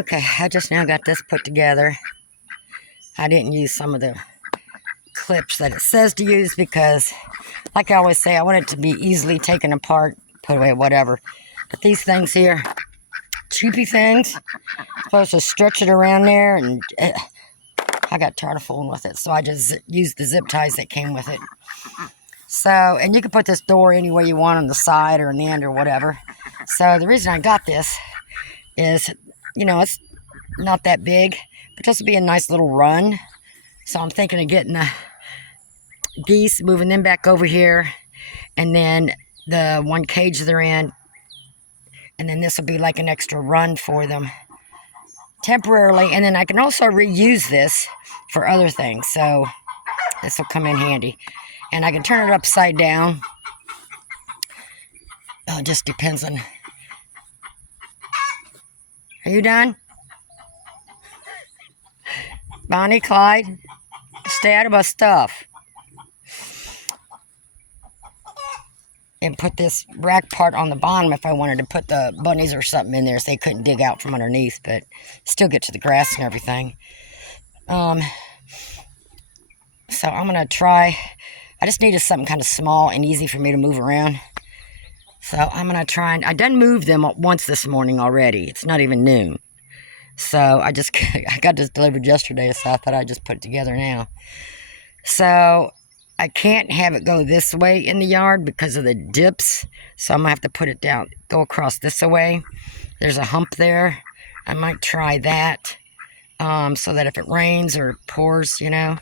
Okay, I just now got this put together. I didn't use some of the clips that it says to use because, like I always say, I want it to be easily taken apart, put away, whatever. But these things here, cheapy things, supposed to stretch it around there, and I got tired of fooling with it, so I just used the zip ties that came with it. So, and you can put this door any way you want, on the side or in the end or whatever. So the reason I got this is, you know, it's not that big, but just to be a nice little run. So I'm thinking of getting the geese, moving them back over here, and then the one cage they're in, and then this will be like an extra run for them temporarily, and then I can also reuse this for other things, so this will come in handy. And I can turn it upside down. It just depends on... Are you done? Bonnie, Clyde, stay out of my stuff. And put this rack part on the bottom if I wanted to put the bunnies or something in there so they couldn't dig out from underneath, but still get to the grass and everything. So I'm going to try... I just needed something kind of small and easy for me to move around. So I'm going to try and... I done moved them once this morning already. It's not even noon. So I got this delivered yesterday, so I thought I'd just put it together now. So I can't have it go this way in the yard because of the dips. So I'm going to have to put it down, go across this way. There's a hump there. I might try that so that if it rains or pours, you know.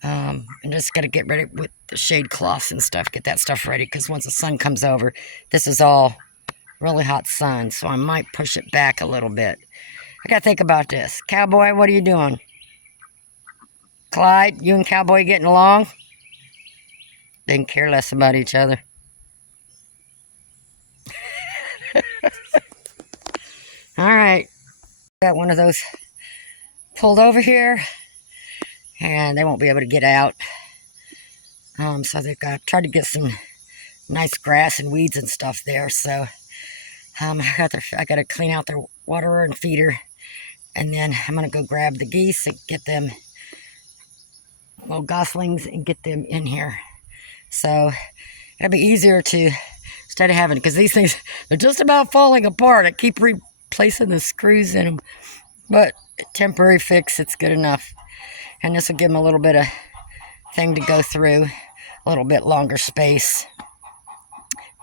I'm just got to get ready with the shade cloths and stuff, get that stuff ready, because once the sun comes over, this is all really hot sun, so I might push it back a little bit. I got to think about this. Cowboy, what are you doing? Clyde, you and Cowboy getting along? They can care less about each other. All right. Got one of those pulled over here, and they won't be able to get out. So they've got tried to get some nice grass and weeds and stuff there. So I got to clean out their waterer and feeder, and then I'm gonna go grab the geese and get them, little goslings, and get them in here. So it'll be easier to, instead of having, because these things, they're just about falling apart. I keep replacing the screws in them, but temporary fix, it's good enough. And this will give them a little bit of thing to go through, a little bit longer space.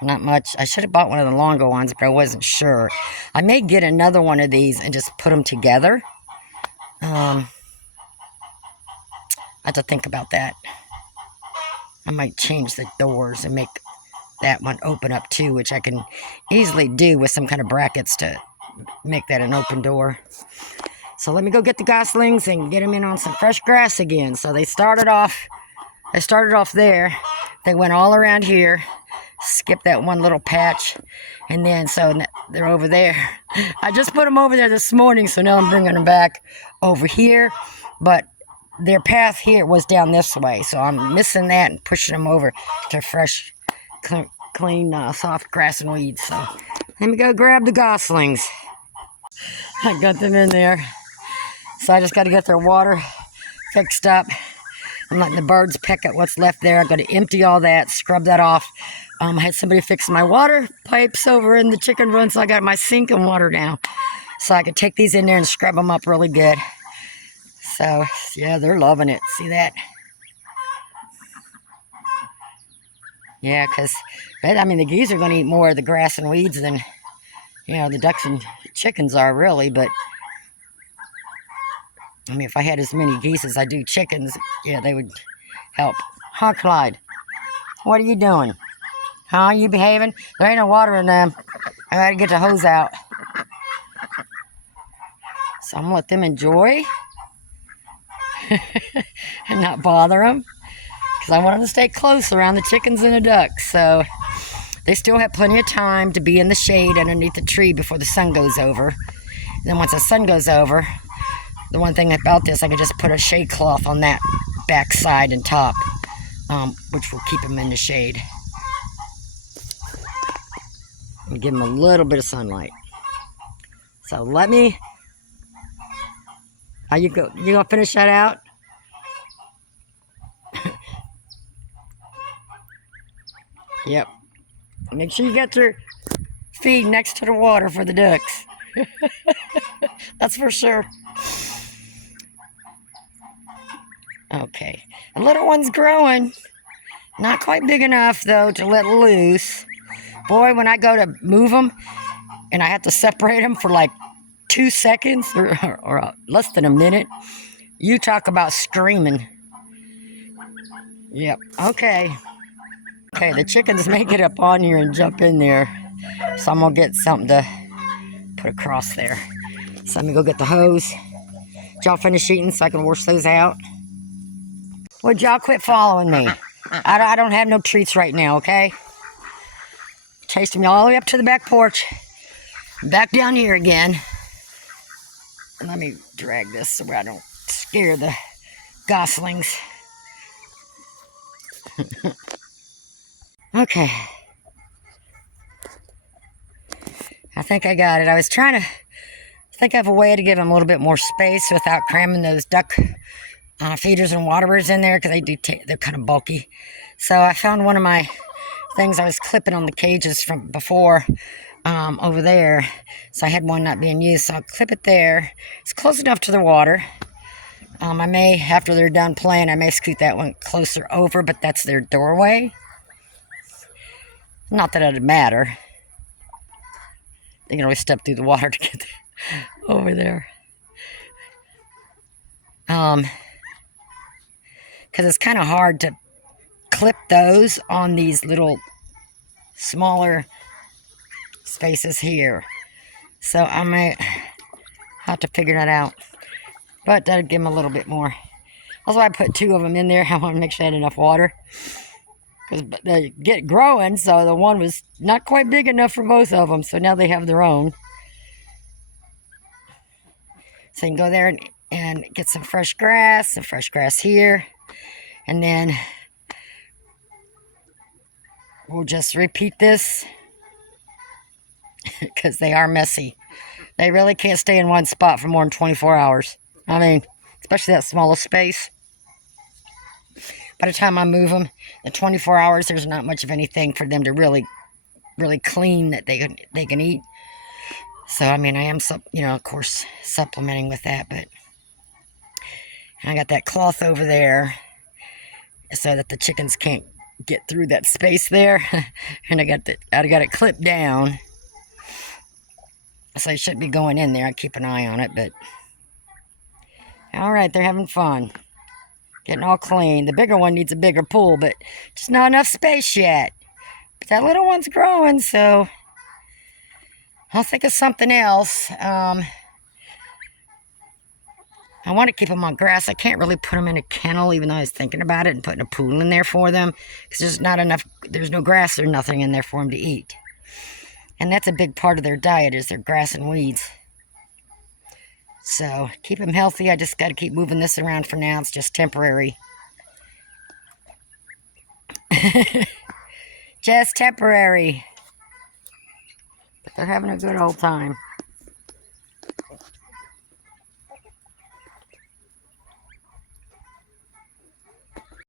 Not much. I should have bought one of the longer ones, but I wasn't sure. I may get another one of these and just put them together. I have to think about that. I might change the doors and make that one open up too, which I can easily do with some kind of brackets to make that an open door. So let me go get the goslings and get them in on some fresh grass again. So they started off there. They went all around here, skipped that one little patch, and then so they're over there. I just put them over there this morning, so now I'm bringing them back over here. But their path here was down this way, so I'm missing that and pushing them over to fresh, clean, soft grass and weeds. So let me go grab the goslings. I got them in there. So I just got to get their water fixed up. I'm letting the birds peck at what's left there. I've got to empty all that, scrub that off. I had somebody fix my water pipes over in the chicken run, so I got my sink and water now. So I could take these in there and scrub them up really good. So, yeah, they're loving it. See that? Yeah, because, I mean, the geese are going to eat more of the grass and weeds than, you know, the ducks and chickens are, really, but I mean, if I had as many geese as I do chickens, yeah, they would help. Huh, Clyde? What are you doing? Huh, you behaving? There ain't no water in them. I gotta get the hose out. So I'm gonna let them enjoy and not bother them, because I want them to stay close around the chickens and the ducks. So they still have plenty of time to be in the shade underneath the tree before the sun goes over. And then once the sun goes over, the one thing about this, I could just put a shade cloth on that back side and top, which will keep them in the shade. And give them a little bit of sunlight. So let me How you go? You gonna finish that out? Yep. Make sure you get your feet next to the water for the ducks. That's for sure. Okay. The little one's growing. Not quite big enough, though, to let loose. Boy, when I go to move them and I have to separate them for like 2 seconds or less than a minute, you talk about screaming. Yep. Okay. Okay, the chickens may get up on here and jump in there. So I'm going to get something to put across there. So let me go get the hose. Did y'all finish eating so I can wash those out? Would y'all quit following me? I don't have no treats right now, okay? Chasing me all the way up to the back porch. Back down here again. And let me drag this so I don't scare the goslings. Okay. I think I got it. I was trying to think of a way to give them a little bit more space without cramming those duck feeders and waterers in there, because they're kind of bulky. So I found one of my things I was clipping on the cages from before over there. So I had one not being used, so I'll clip it there. It's close enough to the water. I may, after they're done playing, I may scoot that one closer over, but that's their doorway. Not that it'd matter. They can always step through the water to get over there. Because it's kind of hard to clip those on these little smaller spaces here. So I might have to figure that out. But that'll give them a little bit more. That's why I put 2 of them in there. I want to make sure I had enough water. Because they get growing, so the one was not quite big enough for both of them. So now they have their own. So you can go there and get some fresh grass here. And then we'll just repeat this. Because they are messy. They really can't stay in one spot for more than 24 hours. I mean, especially that smallest space. By the time I move them, in 24 hours, there's not much of anything for them to really clean that they can eat. So, I mean, I am, of course, supplementing with that. But I got that cloth over there so that the chickens can't get through that space there. And I got it clipped down. So they shouldn't be going in there. I keep an eye on it, but all right, they're having fun. Getting all clean. The bigger one needs a bigger pool, but just not enough space yet. But that little one's growing, so I'll think of something else. I want to keep them on grass. I can't really put them in a kennel, even though I was thinking about it and putting a pool in there for them. Because there's not enough, there's no grass or nothing in there for them to eat. And that's a big part of their diet, is their grass and weeds. So, keep them healthy. I just got to keep moving this around for now. It's just temporary. Just temporary. But they're having a good old time.